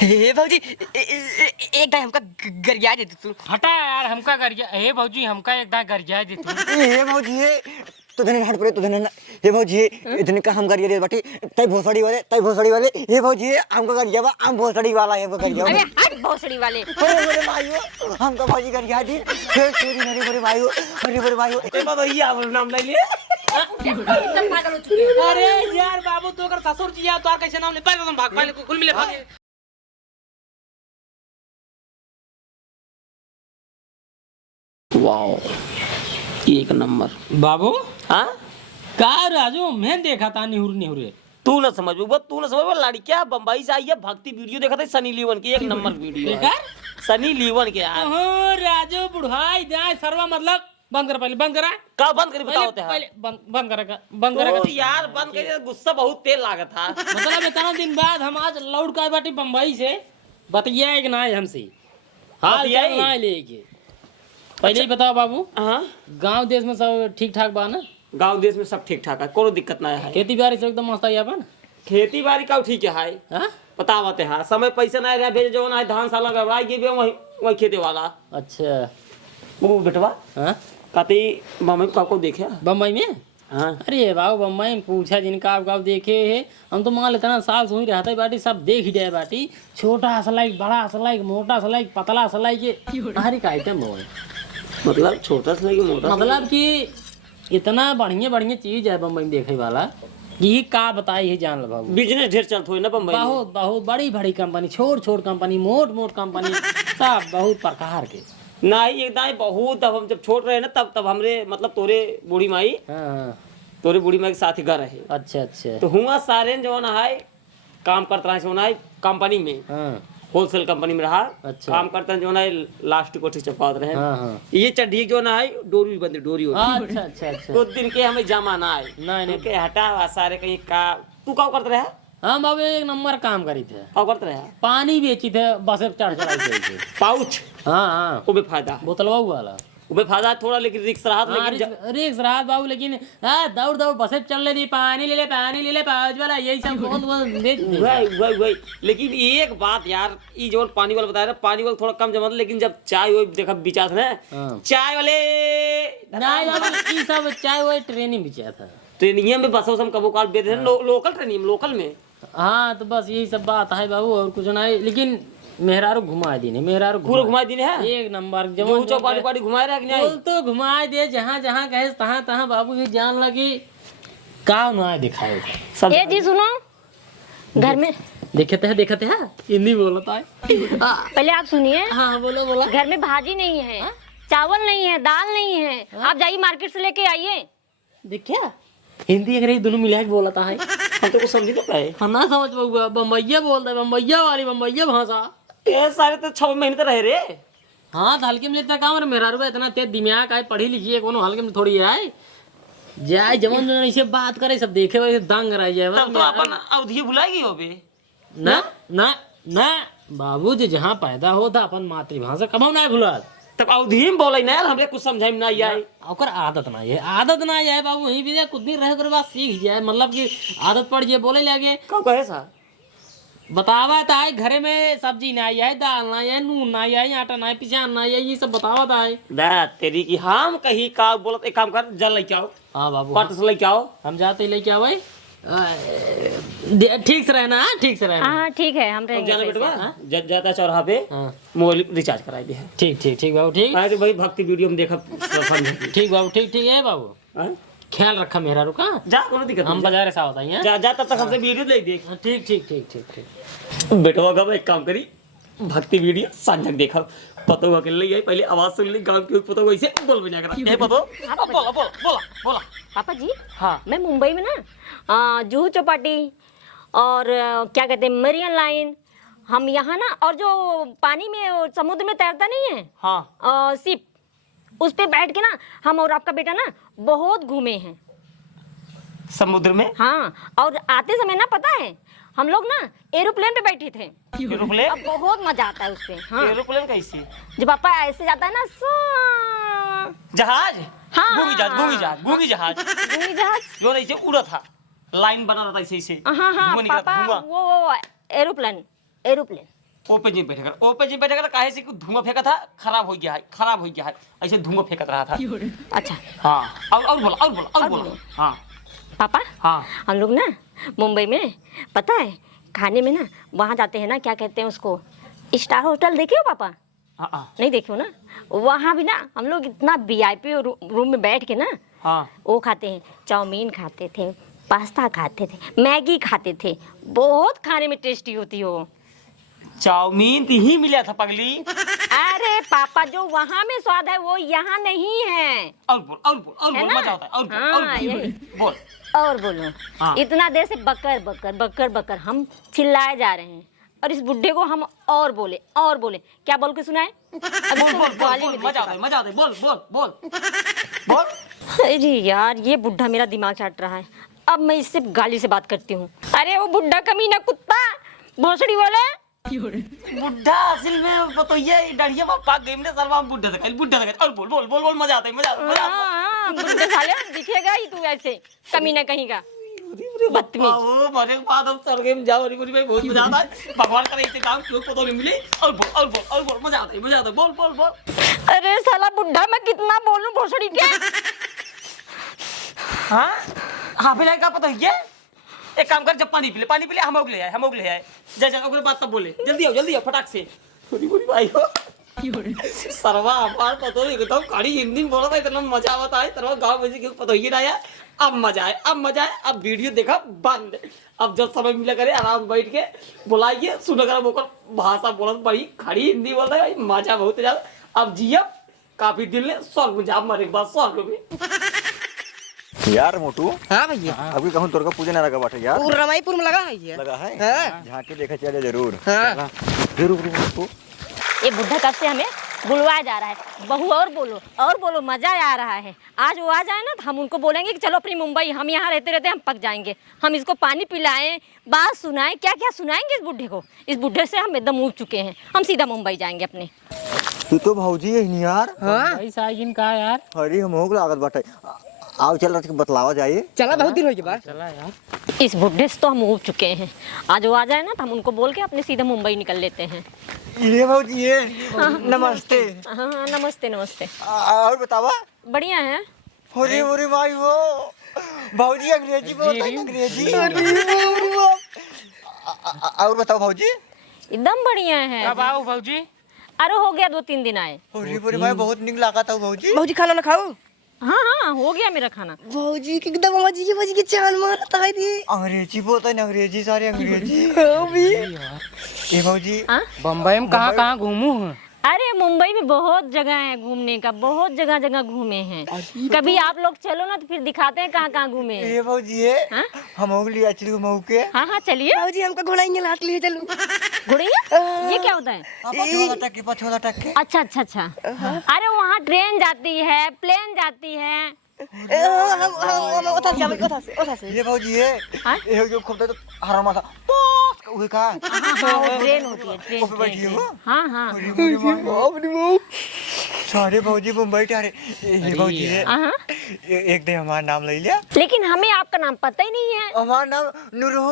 हे भौजी एक दाई हमका गरिया दे तू। हटा यार हमका गरिया। हे भौजी हमका एक दा गरिया दे तू। हे भौजी तो धने हट पड़े तो धने हे भौजी इतने का हम गरिया दे बाटी तई भोसड़ी वाले हे भौजी हमका गरिया बा हम भोसड़ी वाला है गरिया। अरे हट भोसड़ी वाले। अरे मेरे भाइयों हमका भौजी गरिया दी हे चोरी मेरे बड़े भाइयों ए भैया नाम ले लिए। पागल हो चुके हैं। अरे यार बाबू तो अगर ससुर जी तो कैसे नाम ले पहले तुम भाग पहले कुल मिले भाग। वाओ एक नंबर। बाबू हाँ का राजू मैं देखा था निहुरे तू ना समझ तू ना समझ लड़कियां बम्बई से आई है भक्ति वीडियो देखा था सनी लियोन की एक नंबर वीडियो है। सनी लियोन के यार राजू बुढ़ाई जाए सरवा मतलब बंद कर पहले बंद करा का बंद करी बताओ ते पहले बंद करा तो यार बंद करी गुस्सा बहुत तेज लागत था। मतलब इतना दिन बाद हम आज लौट के बाटी बम्बई से बतिया एक ना हमसे हाल चाल ना लेके पहले ही बताओ बाबू। हाँ गांव देश में सब ठीक ठाक बा ना? गांव देश में सब ठीक ठाक है कोई दिक्कत ना है। खेती बाड़ी से एकदम मस्त है अपन। खेती बाड़ी का ठीक है हाय पता बात है समय पैसा ना रहा भेज जो ना धान साला गड़बड़ा गई वही खेते वाला। अच्छा वो बेटवा हाँ कहते मम्मी पापा को देखे बम्बई में? हाँ अरे बाबू बम्बई में पूछा जिनका आप गाँव देखे है हम तो मान लेते ना साल सुई रहता है बाटी सब देख ही जाए बाटी छोटा सलाई बड़ा सलाई मोटा सलाई पतला सलाई के हर एक आइटम हो मतलब छोटा सा नहीं मोटा मतलब कि इतना बढ़िया चीज है बम्बई में देखे वाला ये का बताई है जान लो बाबू। बिजनेस ढेर चलता है ना बम्बई में। बहुत बड़ी कंपनी छोट कंपनी मोट कंपनी सब बहुत प्रकार के नहीं एकदम बहुत। अब हम जब छोड़ रहे ना तब हमरे मतलब तोरे बूढ़ी माई तोरे बूढ़ी माई के साथ ही घर रहे। अच्छा तो हुआ सारे जो है काम करता है कंपनी में होलसेल कंपनी में रहा। अच्छा। काम करता है जो है लास्ट कोठी चपात रहे। ये चढ़ी जो ना है डोरी बंदी डोरी होती। अच्छा तो दिन के हमें जमा ना आए नहीं के हटा सारे कहीं का तू क्या करते रहे? हाँ बाबू एक नंबर काम करी थे। क्या करते रहे? पानी बेची थे बस चढ़ पाउच हाँ वो भी फायदा बोतलवा वाला वो फायदा थोड़ा लेकिन रिक्स रहा रिक्स रहा बाबू लेकिन दौड़ बसे चल रही पानी ले ले पाउच वाला यही सब वही। लेकिन एक बात यार ये जो पानी वाला बताया ना पानी वाला थोड़ा कम जमा लेकिन जब चाय वो देखा बिचा था ना चाय वाले नहीं सब चाय वो ट्रेनिंग बिचा था ट्रेनिंग में बसों से हम कबो काल बेच लोकल ट्रेनिंग लोकल में। हाँ तो बस यही सब बात है बाबू और कुछ नहीं लेकिन मेहरारू घुमा दी ने मेहरारू पूरा घुमा दी है एक नंबर जब चौपाटी पाटी घुमाए रहा कि नहीं तो घुमा दे जहाँ कहे तहाँ बाबू ये जान लगी का ना दिखाए सब ये जी सुनो घर में देखते हैं हिंदी बोलता है। पहले आप सुनिए। हाँ बोलो घर में भाजी नहीं है चावल नहीं है दाल नहीं है आप जाइए मार्केट से लेके आइए। देखिए हिंदी अंग्रेजी दोनों मिला के बोलता है हम तो कुछ समझ नहीं पाए। हम ना समझ पाऊंगा बम्बैया बोलता है बम्बैया भाषा ये सारे तो 6 महीने तो रहे रे। हाँ तो हल्के में लेता काम मेरा इतना तेज दिमाग आए पढ़ी लिखी कोनो हल्के में थोड़ी आए जाए जमन ऐसे बात करे सब देखे वैसे दंग रह जाए। तब तो अपन अवधि भुलाएगी हो बे ना बाबू जी जहाँ पैदा होता अपन मातृभाषा कब ना भुला तब अवधि में बोले ना हमरे कुछ समझाई ना आए ओकर आदत ना है बाबू वहीं भी कुछ दिन रह कर बात सीख जाए मतलब कि आदत पड़ जाए बोले लगे कब कहे सा बतावा था घरे में सब्जी ना है दाल ना है नून ना है आटा ना है पिसान ना है ये सब बतावा था ना तेरी की हम कहीं का बोलत एक काम कर जल लेके आओ। हाँ बाबू पट से लेके आओ हम जाते लेके आओ भाई ठीक से रहना हाँ ठीक है हम रहेंगे जाना बेटवा जब जाता चौराहा पे मोबाइल रिचार्ज कराई दे। ठीक बाबू ठीक अरे भाई भक्ति वीडियो में देखा ठीक बाबू ठीक है बाबू ख्याल रखा मेरा रुका जा कोनो दिक्कत हम बाजार से होता है जा तब तक हमसे वीडियो ले देख। ठीक बेटवा का एक काम करी भक्ति वीडियो संजक देखा पतो हुआ के लिए पहले आवाज सुन ली गांव की पतो वैसे बोल बजा कर पतो बोला पापा जी। हाँ मैं मुंबई में ना जुहू चौपाटी और क्या कहते हैं मरीन लाइन हम यहाँ ना और जो पानी में समुद्र में तैरता नहीं है हाँ शिप उस पे बैठ के ना हम और आपका बेटा ना बहुत घूमे हैं समुद्र में। हाँ और आते समय ना पता है हम लोग ना एरोप्लेन पे बैठे थे। एरोप्लेन अब बहुत मजा आता है उसपे। हाँ एरोप्लेन कैसे जब पापा ऐसे जाता है ना जहाज हाँ घूमी जहाज जो ऐसे उड़ा था लाइन बना रहता ऐसे हाँ पापा वो एरोप्लेन ओपे जी बैठेगा काहे से कि धुआं फेंका था, खराब हो गया है ऐसे धुआं फेंकत रहा था। अच्छा हाँ और बोलो हाँ पापा, हाँ हम लोग ना मुंबई में पता है खाने में ना वहाँ जाते हैं ना, क्या कहते हैं उसको, स्टार होटल देखे हो पापा? हाँ नहीं देखे हो ना? वहाँ भी ना हम लोग इतना वीआईपी रूम में बैठ के ना हाँ वो खाते हैं, चाउमीन खाते थे, पास्ता खाते थे, मैगी खाते थे, बहुत खाने में टेस्टी होती हो। चाउमीन तो ही मिला था पगली। अरे पापा, जो वहाँ में स्वाद है वो यहाँ नहीं है। और बोल है ना? मजा आता है और हाँ, यही। बोल और बोलो। हाँ। इतना देर से बकर हम चिल्लाए जा रहे हैं और इस बुड्ढे को हम और बोले क्या बोल के सुनाए? बोल मजा आता है बोल। अरे यार, ये बुड्ढा मेरा दिमाग चाट रहा है। अब मैं इससे गाली से बात करती हूँ। अरे वो बुड्ढा कमीना कुत्ता भोसड़ी वाला बुड्ढा असल में तो ये डरिया में पाक गई ने सर्वा बुड्ढा था और बोल मजा आता है। हाँ, बुड्ढे साले दिखेगा ही तू ऐसे कमीना कहीं का बदतमीज। ओ मरे बाद हम सरगे में जाओ रिपुरी भाई बहुत मजा आता है। भगवान करे इतने काम क्यों पता नहीं मिले। और बोल मजा आता है बोल। अरे साला बुड्ढा, मैं कितना बोलूं भोसड़ी के। हाँ फिर क्या पता है? एक काम कर, जब पानी पीले हम ले आए जैसे ओकरे बात तब बोले जल्दी आओ फटाक से। रिपुरी भाई हो सरवा हमार पता नहीं एकदम काड़ी हिंदी में बोला था, इतना मजा आता है तरवा गांव में से क्यों पता ही नहीं आया। अब मजा आए अब वीडियो देखा बंद। अब जब समय मिला करे आराम बैठ के बुलाइए सुन कर वो भाषा बोलत बड़ी खड़ी हिंदी बोलता है भाई, मजा बहुत ज्यादा। अब जिया काफी दिल ने स्वर्ग में जा मरे बाद स्वर्ग में। यार मोटू, हाँ भैया, अभी कहूँ दुर्गा पूजा ना लगा बाटे यार। वो रमाईपुर में लगा है ये। लगा है? हाँ। झांकी देखा चले जरूर। हाँ। जरूर मोटू। ये बुड्ढा कब से हमें बुलवाया जा रहा है, बहू और बोलो मजा आ रहा है। आज वो आ जाए ना तो हम उनको बोलेंगे कि चलो अपनी मुंबई, हम यहाँ रहते हम पक जाएंगे। हम इसको पानी पिलाएं, बात सुनाएं, क्या सुनाएंगे इस बुड्ढे को। इस बुड्ढे से हम एकदम ऊब चुके हैं, हम सीधा मुंबई जाएंगे अपने। तू तो भौजी है नहीं यार। भाई साइकिन का यार, अरे हम हो लागत बाटे। आओ चल रहा बतलावा जाइए। चला बहुत दिन हो गया बात। चला यार। इस बुड्ढे से तो हम ऊब चुके हैं। आज वो आ जाए ना तो हम उनको बोल के अपने सीधा मुंबई निकल लेते हैं। ये भौजी ये नमस्ते। हाँ नमस्ते। और बतावा। बढ़िया है। अरे भाई वो भौजी अंग्रेजी बोलता है, अंग्रेजी। और बताओ भौजी। एकदम बढ़िया है। कब आओ भौजी? अरे हो गया 2-3 दिन आए। अरे भाई बहुत निक लगा था भौजी। भौजी खाना ना खाओ। हाँ हो गया मेरा खाना। भौजी की एकदम भौजी की जान मारता है दी। अंग्रेजी बोलता है, अंग्रेजी सारे अंग्रेजी। ये भौजी हाँ? बम्बई में कहाँ घूमू? अरे मुंबई में बहुत जगह है घूमने का, बहुत जगह घूमे हैं। कभी आप लोग चलो ना तो फिर दिखाते हैं कहाँ घूमे हैं। ये भौजी ये हाँ? हम हो लिया चलो मऊ के। हाँ चलिए। भौजी हमको घुड़ाएंगे, लात लिए चलो। घुड़ैया ये क्या होता है? पछोला टक के। अच्छा। अरे वहाँ ट्रेन जाती है, प्लेन जाती है। हम ओथा से। ये भौजी ये हाँ? ये जो खूब तो हरामा था उहे का। हाँ वो ट्रेन होती है, ट्रेन। उसपे बैठी हो? हाँ। सारे भौजी मुंबई टारे। ये भौजी है हाँ। एक दिन हमारा नाम ले लिया। लेकिन हमें आपका नाम पता ही नहीं है। हमारा नाम निरहू।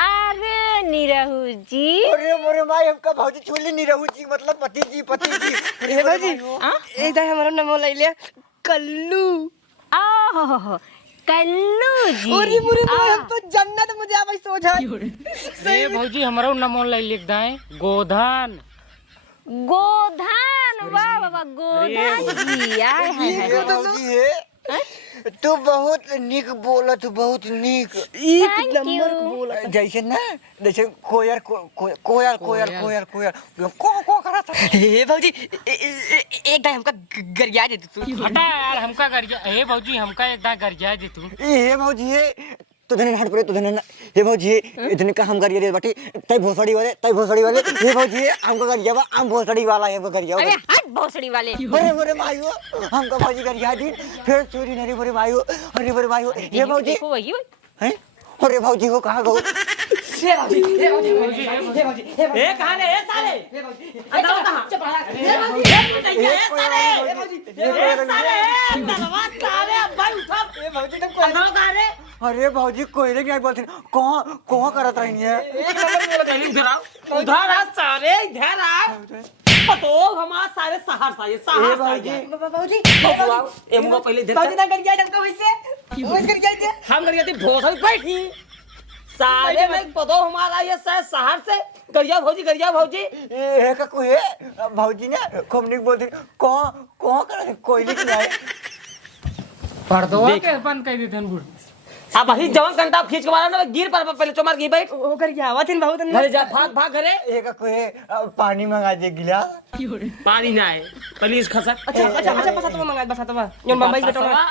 अरे निरहू जी। अरे माई हमका भौजी छोली निरहू जी मतलब पति जी। अरे भौजी एक दिन हमारा नाम ले लिया कल्लू। ओहो कल्लू जी। अरे मुरे हम तो जन्नत मुझे अब सोचा। ये भौजी हमारा नाम ले लिख दाए गोधान। वाह गोधान जी। आए ये भौजी है तू बहुत निक बोलत, बहुत निक। एक नंबर बोला। जैसे ना जैसे कोयल को करा था। हे भौजी एक दिन हमका गरिया दे तू। हटा यार, हमका गरिया। हे भौजी हमका एक दा गरिया दे तू। ये भौजी ये तो धने हट पड़े तो धने ये भौजी इतने का हम गरिया दे बाटी तई भोसड़ी वाले ये भौजी हमका गरिया बा हम भोसड़ी वाला है वो गरिया। अरे हट भोसड़ी वाले। अरे भाईओ हमका भौजी गरिया दी फिर चोरी नहीं बोरे भाईओ। अरे भाईओ ये भौजी देखो वही हैं। अरे भौजी हो कहां गो? हे भौजी ए कहां रे ए साले? अंदर कहां? चुप रहा। हे भौजी ए साले दरवाजा साले भाई उठा। हे भौजी तुम कौन? अंदर कहां रे? अरे भौजी कोयले की बोलती कहाँ करत रही है एक नंबर मेरा कहली उधर आ सारे इधर आ पतो हमारा सारे सहरसा ये सहरसा ये बाबूजी एमुआ पहले इधर बाबूजी ना कर गया हमको वैसे वैसे कर गया हम कर गए थे भोसड़ी बैठी सारे में पतो हमारा ये शहर से गरिया भौजी ये का कोई है भौजी ने खूब निक बोलती कहाँ करत कोयले की आए पर्दवा के बंद कर देते हैं बुढ़ अब वही जवान कंटा खींच के मारा ना गिर पर पहले चमार की बैठ वो कर गया आवाज इन बहुत घरे जा भाग घरे ये का कोई है पानी मंगा दे गिलास पानी ना आए पुलिस खसक अच्छा बसा तो मंगा बसा तो जो मुंबई से टोना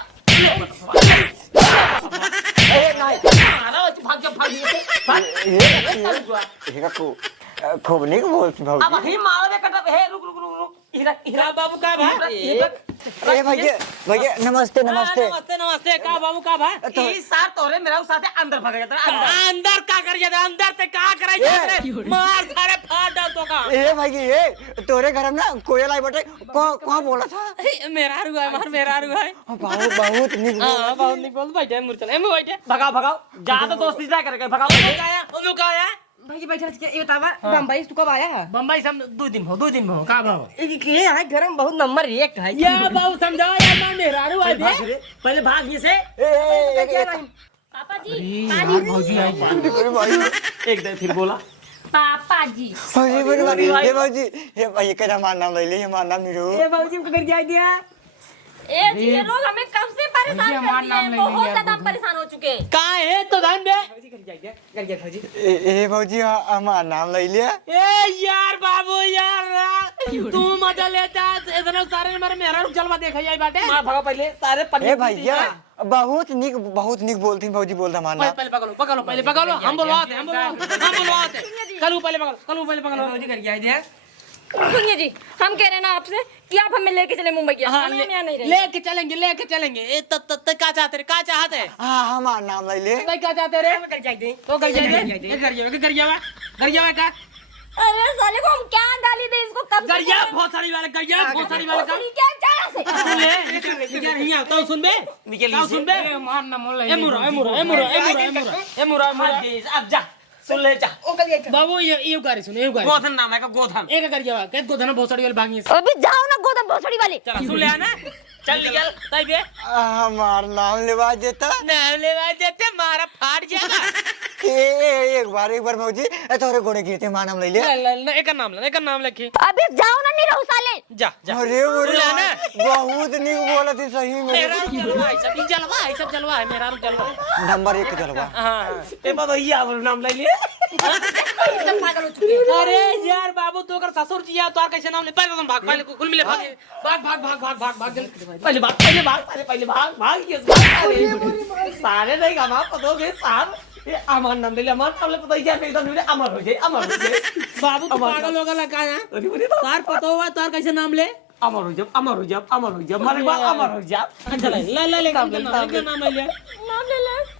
ए नहीं मारा भाग ये का को खूब निक बोलती अब भौजी वही मारा में कटा हे रुक हीरा बाबू का भाई ए भैया नमस्ते नमस्ते का बाबू का भाई ई साथ तोरे मेरा साथे अंदर भाग जाता अंदर का कर जाता अंदर ते का कराई जाते मार सारे फाड़ डाल तो का ए भाई ये तोरे घर में ना कोयल आई बटे कौन बोला था मेरा रुआ है मार मेरा रुआ है बहुत निक हां बहुत नहीं बोल बैठे मुर्चल एम बैठे भगाओ जा तो दोस्ती जा करके भगाओ उनु का आया भाई बैठा ये बतावा बम्बई तू कब आया है बम्बई से 2 दिन हो का भाव ये है घर में बहुत नंबर एक है या बाबू समझाओ यार मैं मेरा रुआ दे पहले भाग ये से पापा जी पानी भौजी आई एकदम फिर बोला पापा जी ये भौजी ये भाई के नाम ले ले हमारा नाम नीरू ए बाबूजी हमको कर दिया दिया ए जी ये लोग हमें कब से परेशान कर दिए हैं बहुत ज्यादा हम परेशान हो चुके हैं का है तो ध्यान दे कर गया भाजी ए भौजी हमारा नाम ले लिया ए यार बाबू यार तू मजा लेता इतना सारे मेरे मेरा रुक चलवा देखा जाए बाटे मां भगा पहले सारे ए भैया बहुत निक बोलती भौजी बोलता हमारा नाम पहले पकड़ो हम बुलवाते कल पहले पकड़ो बाबूजी कर गया दिया सुनिए जी हम कह रहे हैं ना आपसे कि आप हमें लेके चले मुंबई के हम यहाँ नहीं रहे लेके चलेंगे ए का चाहते हैं हां हमारा नाम ले ले भाई क्या चाहते रे कर जाए तो कर जाए का अरे साले को हम क्या डाली दे इसको कब से गरिया बहुत सारी वाला का क्या क्या से सुन ले यार हिया तो सुन बे निकल सुन बे मारना मोल ए मुरा अब जा सुन ले जा ओ कर गया बाबू ये गाड़ी सुन ये गाड़ी गोधन नाम है का गोधन एक कर जावा के गोधन बहुत सारी वाली भागी अभी जाओ ना गोदम भोसड़ी वाले चल सुन ले ना चल निकल ताई बे हमारा नाम लेवा देता नाम लेवा देते मारा फाड़ जाएगा एक बार भौजी तोरे गोड़े गिरते हमारा नाम ले ले एक नाम लिखी अभी जाओ ना नहीं रहो साले जा अरे बहुत निक बोला थी सही में मेरा सब जलवा है मेरा जलवा नंबर 1 चलवा हां ए बाबा ये नाम ले लिए एकदम पागल हो चुके हैं अरे यार बाबू तो अगर ससुर जी या तो और कैसे नाम ले पहले तुम भाग पहले कुल मिले भाग जल्दी पहले भाग ये सारे नहीं गाना पतोगे सार ये अमर नाम ले पता ही क्या एकदम अमर हो जाए बाबू तो पागल होगा लगा है तार पता हुआ तार कैसे नाम ले अमर हो जा मारे बात अमर हो जा अच्छा ले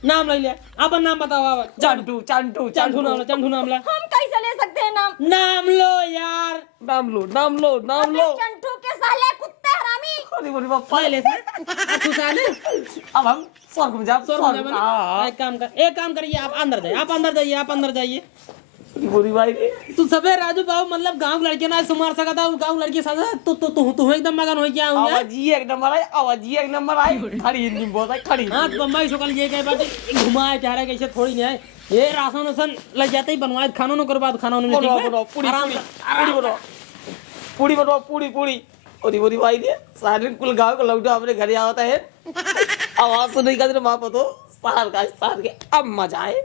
नाम ले ले अब नाम बताओ अब चंटू नाम ले हम कैसे ले सकते हैं नाम लो यार नाम लो अबे चंटू के साले कुत्ते हरामी अरे बापा ले तू साले अब हम स्वर्ग में जा एक काम करिए आप अंदर जाइए बुरी भाई तू सबे राजू बाबू मतलब गांव लड़के ना सुमार सका था गांव लड़की साथ तू एकदम मगन हो गया आवाजी एक नंबर आई खड़ी हिंदी में बोलता है खड़ी हां बम्बई सकाल ये कह बाटे घुमाए जा रहा है कैसे थोड़ी नहीं है ये राशन लग जाते ही बनवाए खाना न करवा खाना न पूरी बुरी भाई ने सारे कुल गांव को लौटा अपने घर आता है आवाज सुनने का माँ पतो सार के अब मजा आए